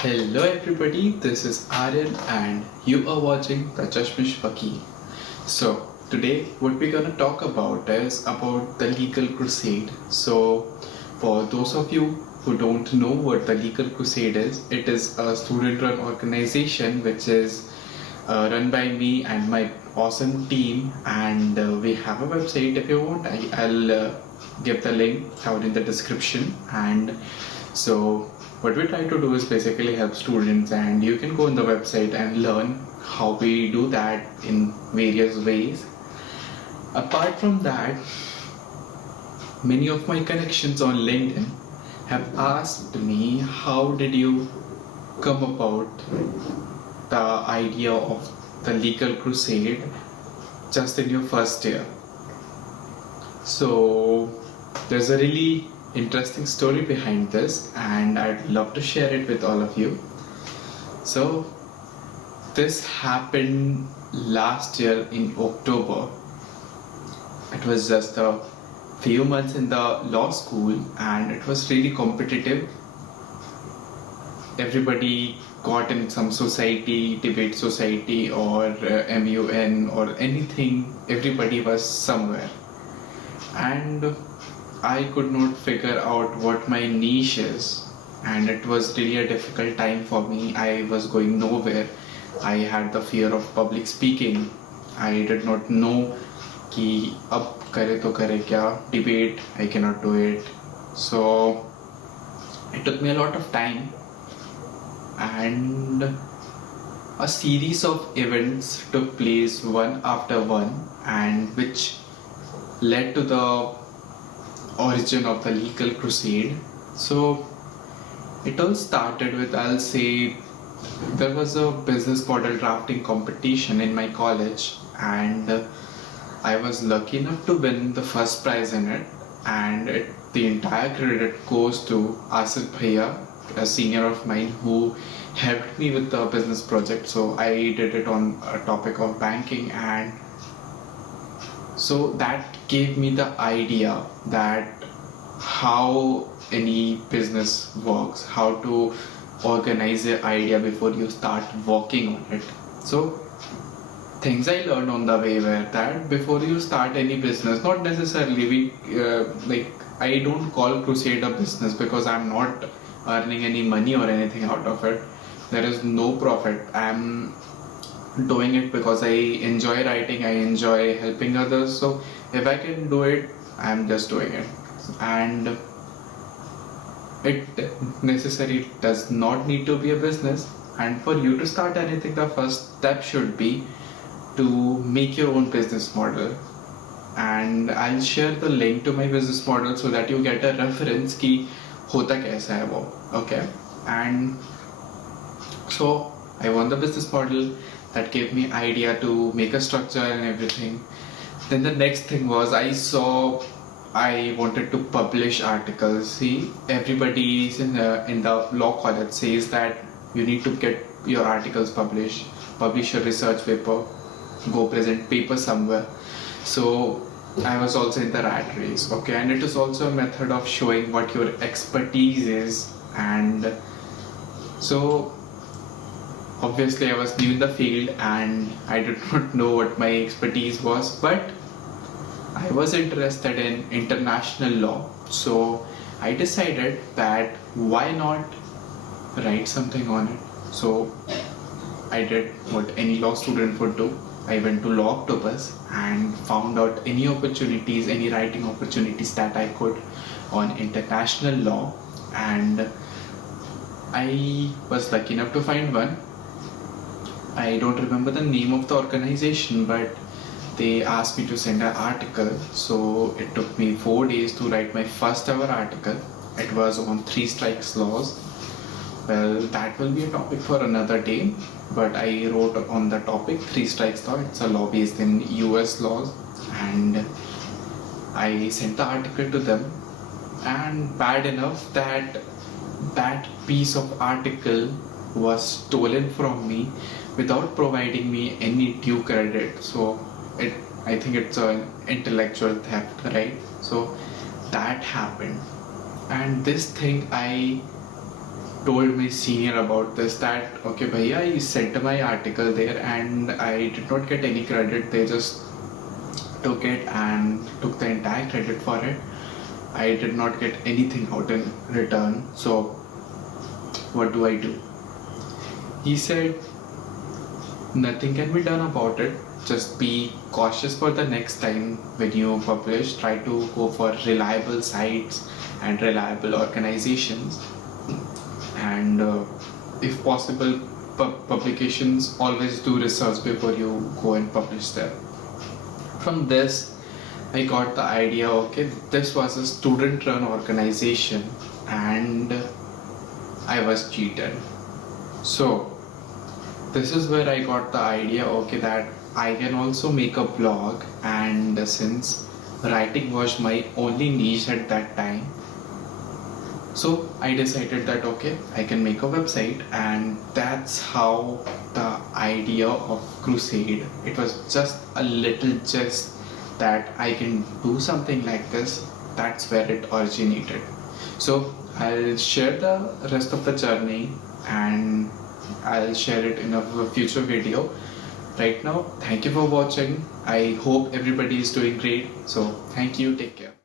Hello everybody, this is Aryan and you are watching the Chashmish Fakir. So today what we're gonna talk about is about the Legal Crusade. So for those of you who don't know what the Legal Crusade is, it is a student run organization which is run by me and my awesome team, and we have a website. If you want, I'll give the link down in the description. And so what we try to do is basically help students, and you can go on the website and learn how we do that in various ways. Apart from that, many of my connections on LinkedIn have asked me, how did you come about the idea of the Legal Crusade just in your first year? So there's a really interesting story behind this, and I'd love to share it with all of you. So this happened last year in October. It was just a few months in the law school, and it was really competitive. Everybody got in some society, debate society, or MUN or anything. Everybody was somewhere, and I could not figure out what my niche is, and it was really a difficult time for me. I was going nowhere. I had the fear of public speaking. I did not know कि अब करे तो करे क्या, debate I cannot do it. So it took me a lot of time, and a series of events took place one after one, and which led to the origin of the Legal Crusade. So it all started with, I'll say, there was a business model drafting competition in my college, and I was lucky enough to win the first prize in it, and the entire credit goes to Asif Bhaiya, a senior of mine who helped me with the business project. So I did it on a topic of banking, and so that gave me the idea that how any business works, how to organize an idea before you start working on it. So things I learned on the way were that before you start any business, not necessarily I don't call Crusade a business because I'm not earning any money or anything out of it. There is no profit. I'm doing it because I enjoy writing, I enjoy helping others. So if I can do it, I'm just doing it. And it necessarily does not need to be a business. And for you to start anything, the first step should be to make your own business model. And I'll share the link to my business model so that you get a reference कि होता कैसा है वो. Okay. And so I won the business model. That gave me idea to make a structure and everything. Then the next thing was, I wanted to publish articles. See, everybody in the law college says that you need to get your articles published, publish a research paper, go present paper somewhere. So I was also in the rat race, okay, and it is also a method of showing what your expertise is. And so obviously I was new in the field and I did not know what my expertise was, but I was interested in international law. So I decided that why not write something on it. So I did what any law student would do. I went to Law Octopus and found out any opportunities, any writing opportunities that I could on international law, and I was lucky enough to find one. I don't remember the name of the organization, but they asked me to send an article. So it took me 4 days to write my first ever article. It was on three strikes laws. Well, that will be a topic for another day, but I wrote on the topic three strikes law. It's a law based in US laws, and I sent the article to them. And bad enough that that piece of article was stolen from me without providing me any due credit. So I think it's an intellectual theft, right? So that happened, and this thing I told my senior about this, that okay bhaiya, I sent my article there and I did not get any credit. They just took it and took the entire credit for it. I did not get anything out in return. So what do I do? He said nothing can be done about it. Just be cautious for the next time when you publish. Try to go for reliable sites and reliable organizations, and if possible, publications always do research before you go and publish them. From this, I got the idea, okay, this was a student run organization and I was cheated. So this is where I got the idea, okay, that I can also make a blog, and since writing was my only niche at that time, so I decided that okay, I can make a website, and that's how the idea of Crusade. It was just a little gist that I can do something like this. That's where it originated. So I'll share the rest of the journey and I'll share it in a future video. Right now, thank you for watching. I hope everybody is doing great. So thank you. Take care.